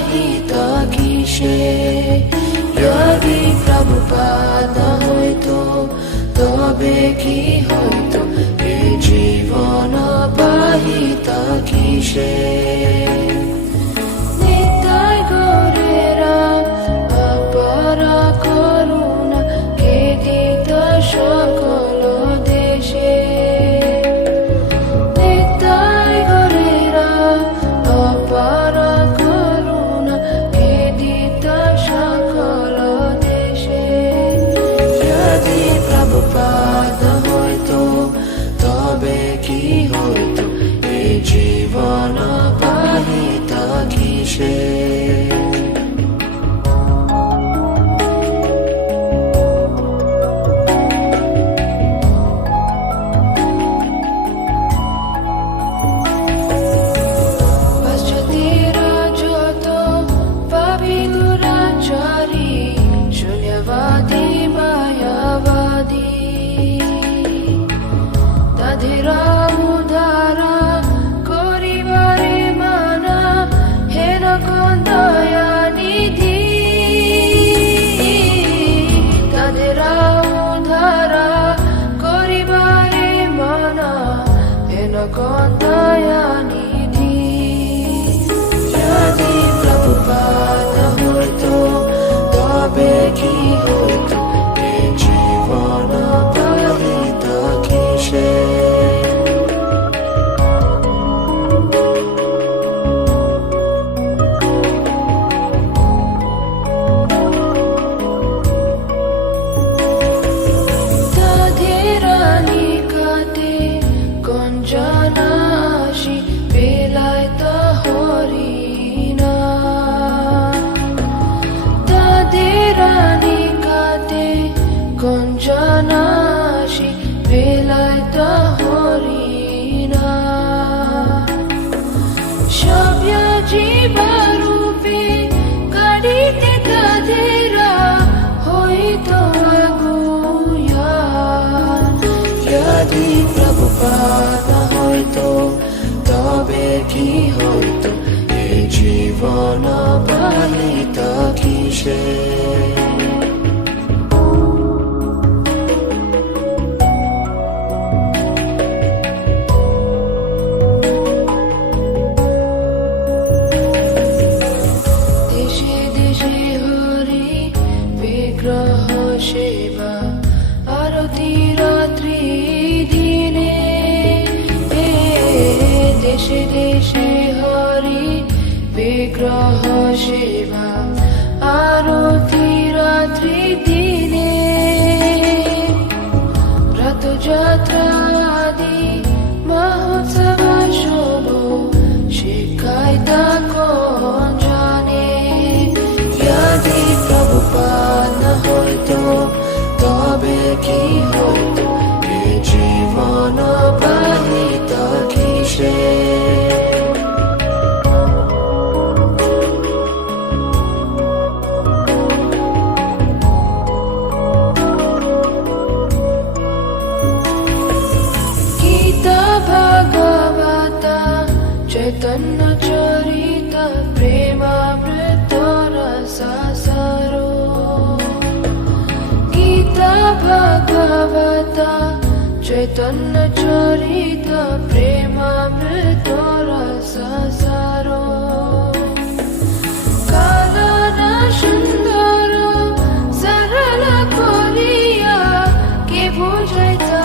বাহিত কিসে যদি প্রভুপাদ হইতো তবে কি হইতো এ জীবন বাহিত কিসে নিতাই গৌরেরা অপার করুণা কে দিত সকল দেশে নিতাই গৌরেরা অপার করুণা কে দিত সকল দেশে যদি প্রভুপাদ হইতো তবে কি হইতো এ জীবন বাহিত কিসে যদি প্রভুপাদ হইতো তবে কি হইতো এ জীবন বাহিত কিসে কঞ্চনাশি বেলায়ত হরিণা সভ্য জীবরূপে কাড়িতে তাদেরা হইত আগুয়া যদি প্রভুপাদ হইতো তবে কি হইতো এ জীবন বাহিত কিসে সেবা আরতি রাত্রি দিনে দেশে দেশে হরি বিগ্রহ সেবা আরতি রাত্রি দিনে রথযাত্রা আদি মহোৎসব শুভ শিখায় তা কোন জানে যদি প্রভুপাদ হইতো তবে কি হইতো এ জীবন বাহিত কিসে গীতা ভাগবত চৈতন্য চরিত প্রেমামৃত রসাসারো গীতা ভাগবত চৈতন্য চরিত প্রেমামৃত রসাসারো কানন সুন্দর সরল করিয়া কে বুঝাইতা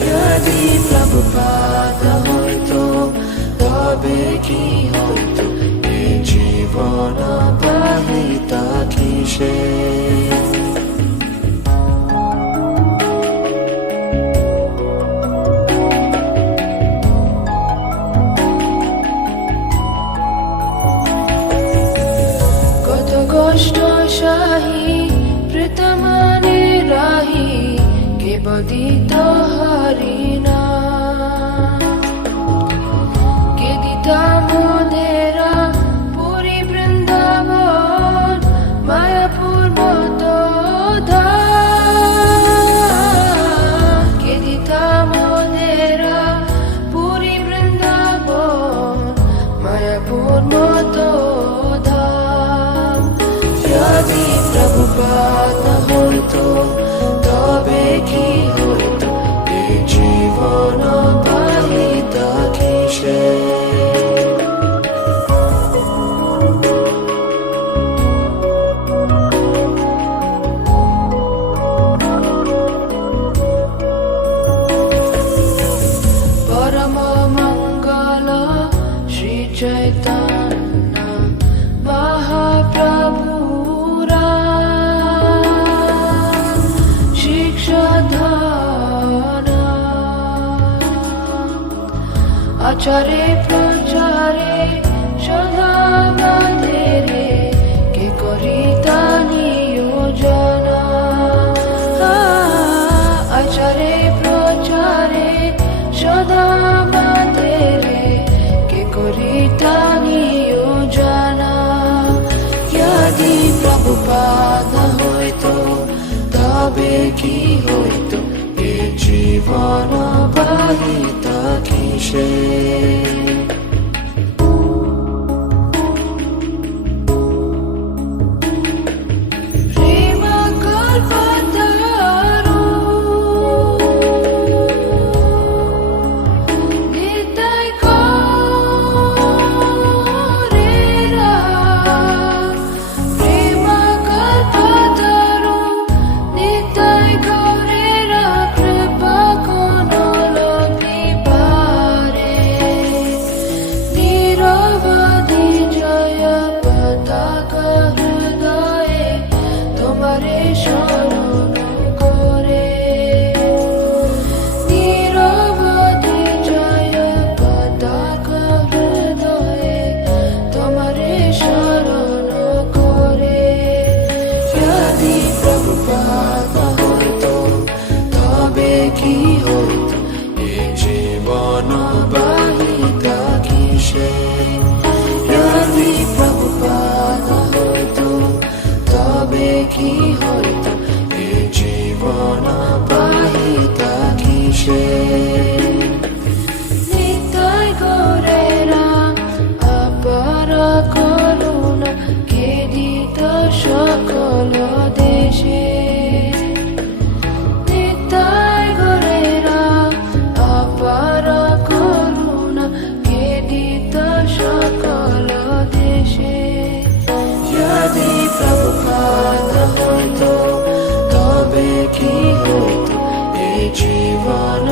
যদি প্রভুপাদ হইতো তবে কি হইতো এ জীবন বাহিত কিসে কত কষ্ট সাহি প্রীতমানে রাহি কে বদিত হরিণা কে দিতা মোদেরা পুরী বৃন্দাবন মায়াপুর মত কে দিতা মোদেরা পুরী বৃন্দাবন মায়াপুর মতো ধাম। যদি প্রভুপাদ না হইতো তবে কি হইতো এই জীবন পাহিতা কিসে। পরম মঙ্গল শ্রী চৈতন্য মহাপ্রভুরা শিক্ষাধন আচারে প্রচারে সদা বাঁধেরে কে করিতা নিয়োজন। আচারে প্রচারে সদা বাঁধেরে কে করিতা নিয়োজন। যদি প্রভুপাদ না হইতো তবে কি হইতো এ জীবন পাহিতা কিসে। কি হইতো এ জীবন বাহিতা কিসে। যদি প্রভুপাদ না হইতো তবে কি হইতো এ জীবন বাহিতা কিসে। নিতাই গৌরেরা অপার করুণা কে দিত সকল দেশে। যদি প্রভুপাদ না হইতো তবে কি হইতো এই জীবন